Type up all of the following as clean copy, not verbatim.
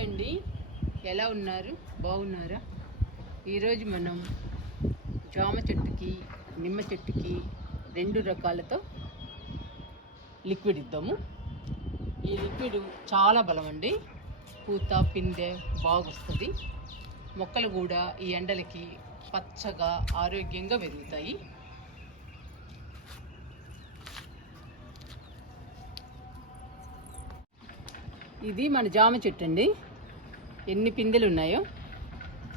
Hi అండి, ఎలా ఉన్నారు? బాగున్నారా? ఈరోజు మనం జామ చెట్టుకి నిమ్మ చెట్టుకి 2 రకాలతో లిక్విడ్ ఇద్దాము. ఈ లిక్విడ్ చాలా బలం అండి. పూత పిందె బాగొస్తుంది. మొక్కలు కూడా ఈ ఎండలకి పచ్చగా ఆరోగ్యంగా పెరుగుతాయి. ఇది మన జామ చెట్టు అండి. ఎన్ని పిందెలు ఉన్నాయో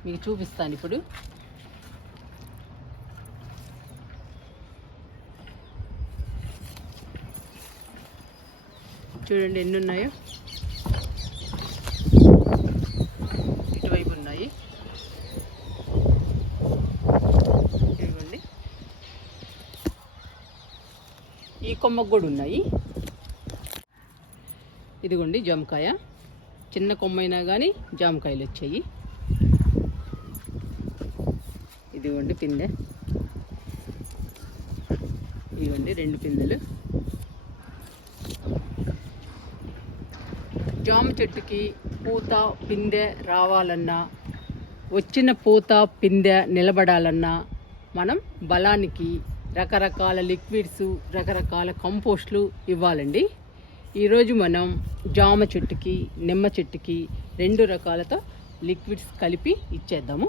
మీకు చూపిస్తాను ఇప్పుడు. చూడండి ఎన్ని ఉన్నాయో. ఇటువైపు ఉన్నాయి, ఇదిగోండి. ఈ కొమ్మకు కూడా ఉన్నాయి. ఇదిగోండి జామకాయ, చిన్న కొమ్మైనా కానీ జామకాయలు వచ్చాయి. ఇదిగోండి పిందె, ఇదిగోండి 2 పిందెలు. జామ చెట్టుకి పూత పిందె రావాలన్నా, వచ్చిన పూత పిందె నిలబడాలన్నా మనం బలానికి రకరకాల లిక్విడ్స్, రకరకాల కంపోస్ట్లు ఇవ్వాలండి. ఈరోజు మనం జామ చెట్టుకి నిమ్మ చెట్టుకి 2 రకాలతో లిక్విడ్స్ కలిపి ఇచ్చేద్దాము.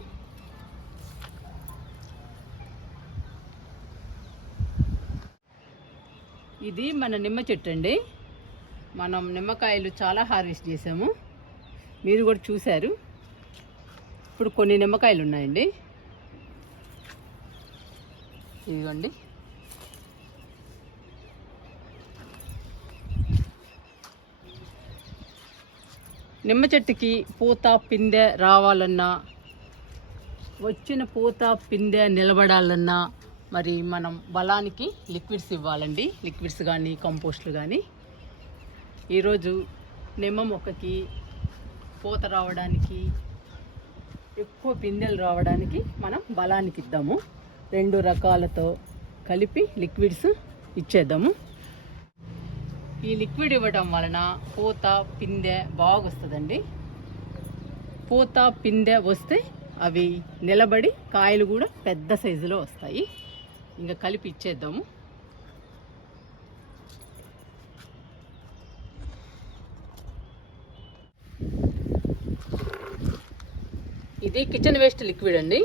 ఇది మన నిమ్మ చెట్టు అండి. మనం నిమ్మకాయలు చాలా హార్వెస్ట్ చేసాము, మీరు కూడా చూశారు. ఇప్పుడు కొన్ని నిమ్మకాయలు ఉన్నాయండి. ఇదిగోండి. నిమ్మ చెట్టుకి పూత పిందె రావాలన్నా, వచ్చిన పూత పిందె నిలబడాలన్నా మరి మనం బలానికి లిక్విడ్స్ ఇవ్వాలండి. లిక్విడ్స్ కానీ కంపోస్ట్లు కానీ. ఈరోజు నిమ్మ మొక్కకి పూత రావడానికి, ఎక్కువ పిందెలు రావడానికి మనం బలానికి ఇద్దాము. 2 రకాలతో కలిపి లిక్విడ్స్ ఇచ్చేద్దాము. ఈ లిక్విడ్ ఇవ్వడం వలన పూత పిందె బాగొస్తుందండి. పూత పిందె వస్తే అవి నిలబడి కాయలు కూడా పెద్ద సైజులో వస్తాయి. ఇంకా కలిపి ఇచ్చేద్దాము. ఇది కిచెన్ వేస్ట్ లిక్విడ్ అండి.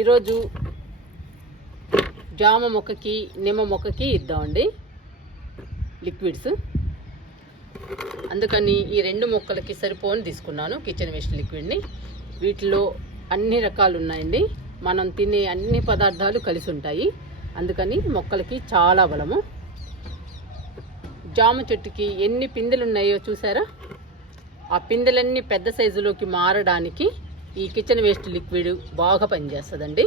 ఈరోజు జామ మొక్కకి నిమ్మ మొక్కకి ఇద్దామండి లిక్విడ్స్. అందుకని ఈ 2 మొక్కలకి సరిపోని తీసుకున్నాను కిచెన్ వేస్ట్ లిక్విడ్ని. వీటిలో అన్ని రకాలు ఉన్నాయండి. మనం తినే అన్ని పదార్థాలు కలిసి ఉంటాయి. అందుకని మొక్కలకి చాలా బలము. జామ చెట్టుకి ఎన్ని పిందెలు ఉన్నాయో చూసారా? ఆ పిందెలన్నీ పెద్ద సైజులోకి మారడానికి ఈ కిచెన్ వేస్ట్ లిక్విడ్ బాగా పనిచేస్తుందండి.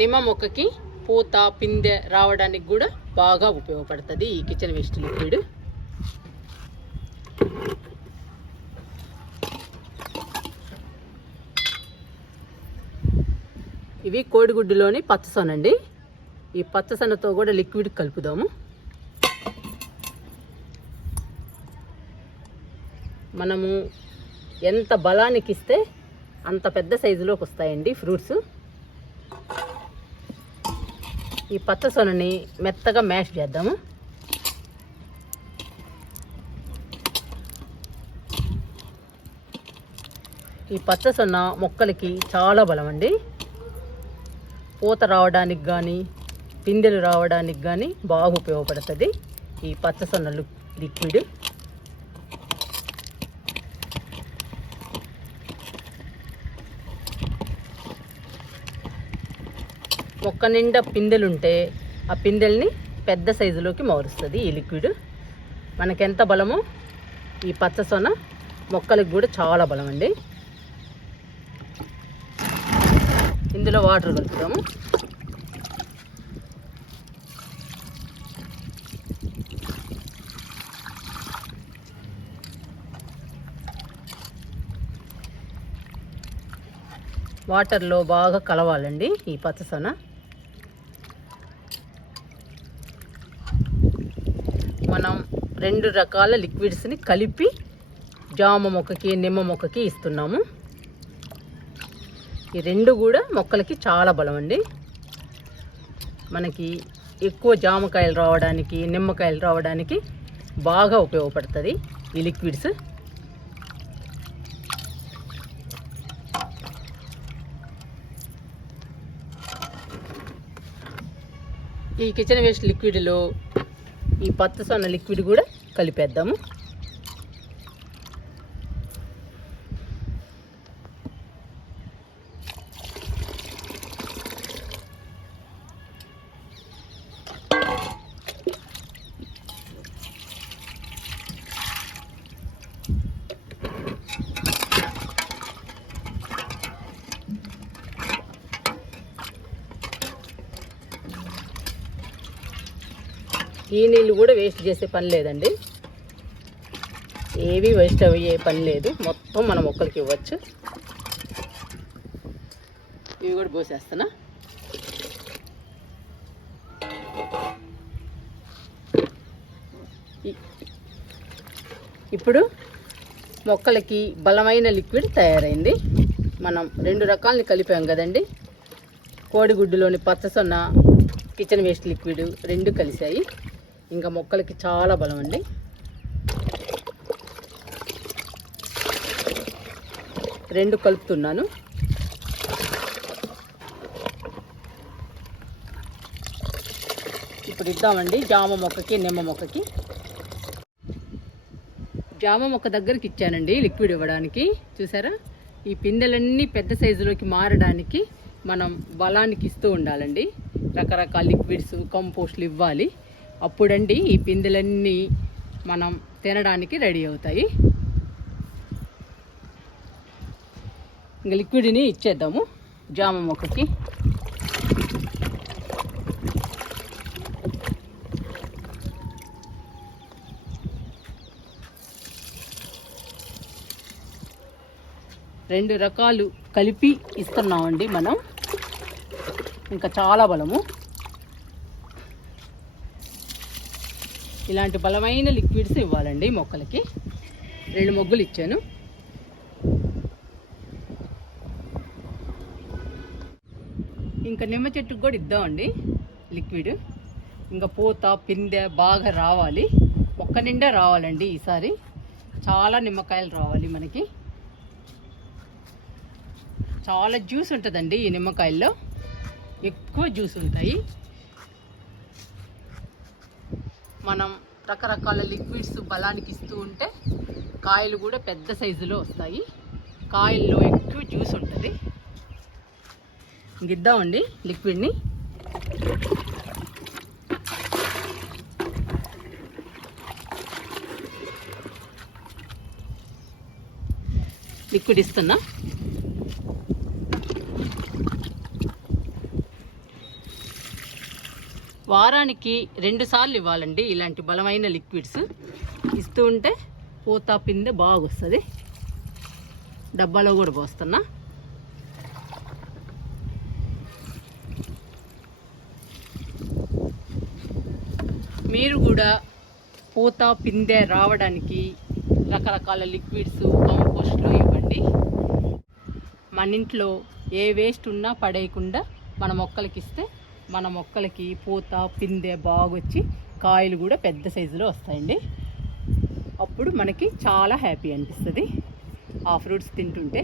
నిమ్మ మొక్కకి పూత పిందె రావడానికి కూడా బాగా ఉపయోగపడుతుంది ఈ కిచెన్ వేస్ట్ లిక్విడ్. ఇవి కోడిగుడ్డులోని పచ్చసొనండి. ఈ పచ్చసొనతో కూడా లిక్విడ్ కలుపుదాము. మనము ఎంత బలానికి ఇస్తే అంత పెద్ద సైజులోకి వస్తాయండి ఫ్రూట్స్. ఈ పచ్చసొనని మెత్తగా మ్యాష్ చేద్దాము. ఈ పచ్చసొన మొక్కలకి చాలా బలం అండి. పూత రావడానికి కానీ పిందెలు రావడానికి కానీ బాగా ఉపయోగపడుతుంది ఈ పచ్చసొన లిక్విడ్. మొక్క నిండా పిందెలుంటే ఆ పిందెల్ని పెద్ద సైజులోకి మారుస్తుంది ఈ లిక్విడ్. మనకెంత బలమో ఈ పచ్చసొన మొక్కలకు కూడా చాలా బలం అండి. ఇందులో వాటర్ కలుపుతాము. వాటర్లో బాగా కలవాలండి ఈ పచ్చసొన. మనం 2 రకాల లిక్విడ్స్ని కలిపి జామ మొక్కకి నిమ్మ మొక్కకి ఇస్తున్నాము. ఈ 2 కూడా మొక్కలకి చాలా బలం అండి. మనకి ఎక్కువ జామకాయలు రావడానికి, నిమ్మకాయలు రావడానికి బాగా ఉపయోగపడుతుంది ఈ లిక్విడ్స్. ఈ కిచెన్ వేస్ట్ లిక్విడ్లో ఈ పచ్చసొన్న లిక్విడ్ కూడా కలిపేద్దాము. ఈ నీళ్ళు కూడా వేస్ట్ చేసే పని లేదండి, ఏవి వేస్ట్ అయ్యే పని లేదు, మొత్తం మన మొక్కలకి ఇవ్వచ్చు. ఇవి కూడా పోసేస్తున్నా. ఇప్పుడు మొక్కలకి బలమైన లిక్విడ్ తయారైంది. మనం 2 రకాలని కలిపాం కదండి, కోడిగుడ్డులోని పచ్చసొన్న, కిచెన్ వేస్ట్ లిక్విడ్ 2 కలిసాయి. ఇంకా మొక్కలకి చాలా బలం అండి. రెండు కలుపుతున్నాను. ఇప్పుడు ఇద్దామండి జామ మొక్కకి, నిమ్మ మొక్కకి. జామ మొక్క దగ్గరికి ఇచ్చానండి లిక్విడ్ ఇవ్వడానికి. చూసారా, ఈ పిందెలన్నీ పెద్ద సైజులోకి మారడానికి మనం బలానికి ఇస్తూ ఉండాలండి. రకరకాల లిక్విడ్స్, కంపోస్ట్లు ఇవ్వాలి. అప్పుడండి ఈ పిందెలన్నీ మనం తినడానికి రెడీ అవుతాయి. ఇంకా లిక్విడ్ని ఇచ్చేద్దాము జామ మొక్కకి. రెండు రకాలు కలిపి ఇస్తున్నామండి మనం. ఇంకా చాలా బలము. ఇలాంటి బలమైన లిక్విడ్స్ ఇవ్వాలండి మొక్కలకి. 2 మొగ్గులు ఇచ్చాను. ఇంకా నిమ్మ చెట్టుకు కూడా ఇద్దామండి లిక్విడ్. ఇంకా పూత, పిందె బాగా రావాలి, మొక్క నిండా రావాలండి. ఈసారి చాలా నిమ్మకాయలు రావాలి మనకి. చాలా జ్యూస్ ఉంటుందండి ఈ నిమ్మకాయల్లో, ఎక్కువ జ్యూస్ ఉంటాయి. మనం రకరకాల లిక్విడ్స్ బలానికి ఇస్తూ ఉంటే కాయలు కూడా పెద్ద సైజులో వస్తాయి. కాయల్లో ఎక్కువ జ్యూస్ ఉంటుంది. ఇద్దామండి లిక్విడ్ని. లిక్విడ్ ఇస్తున్నా. వారానికి 2 సార్లు ఇవ్వాలండి ఇలాంటి బలమైన లిక్విడ్స్. ఇస్తూ ఉంటే పూత, పిందె బాగా వస్తుంది. డబ్బాలో కూడా పోస్తున్నా. మీరు కూడా పూత, పిందె రావడానికి రకరకాల లిక్విడ్స్, కంపోస్ట్లు ఇవ్వండి. మన ఇంట్లో ఏ వేస్ట్ ఉన్నా పడేయకుండా మన మొక్కలకి ఇస్తే మన మొక్కలకి పూత, పిందె బాగొచ్చి కాయలు కూడా పెద్ద సైజులో వస్తాయండి. అప్పుడు మనకి చాలా హ్యాపీ అనిపిస్తుంది ఆ ఫ్రూట్స్ తింటుంటే.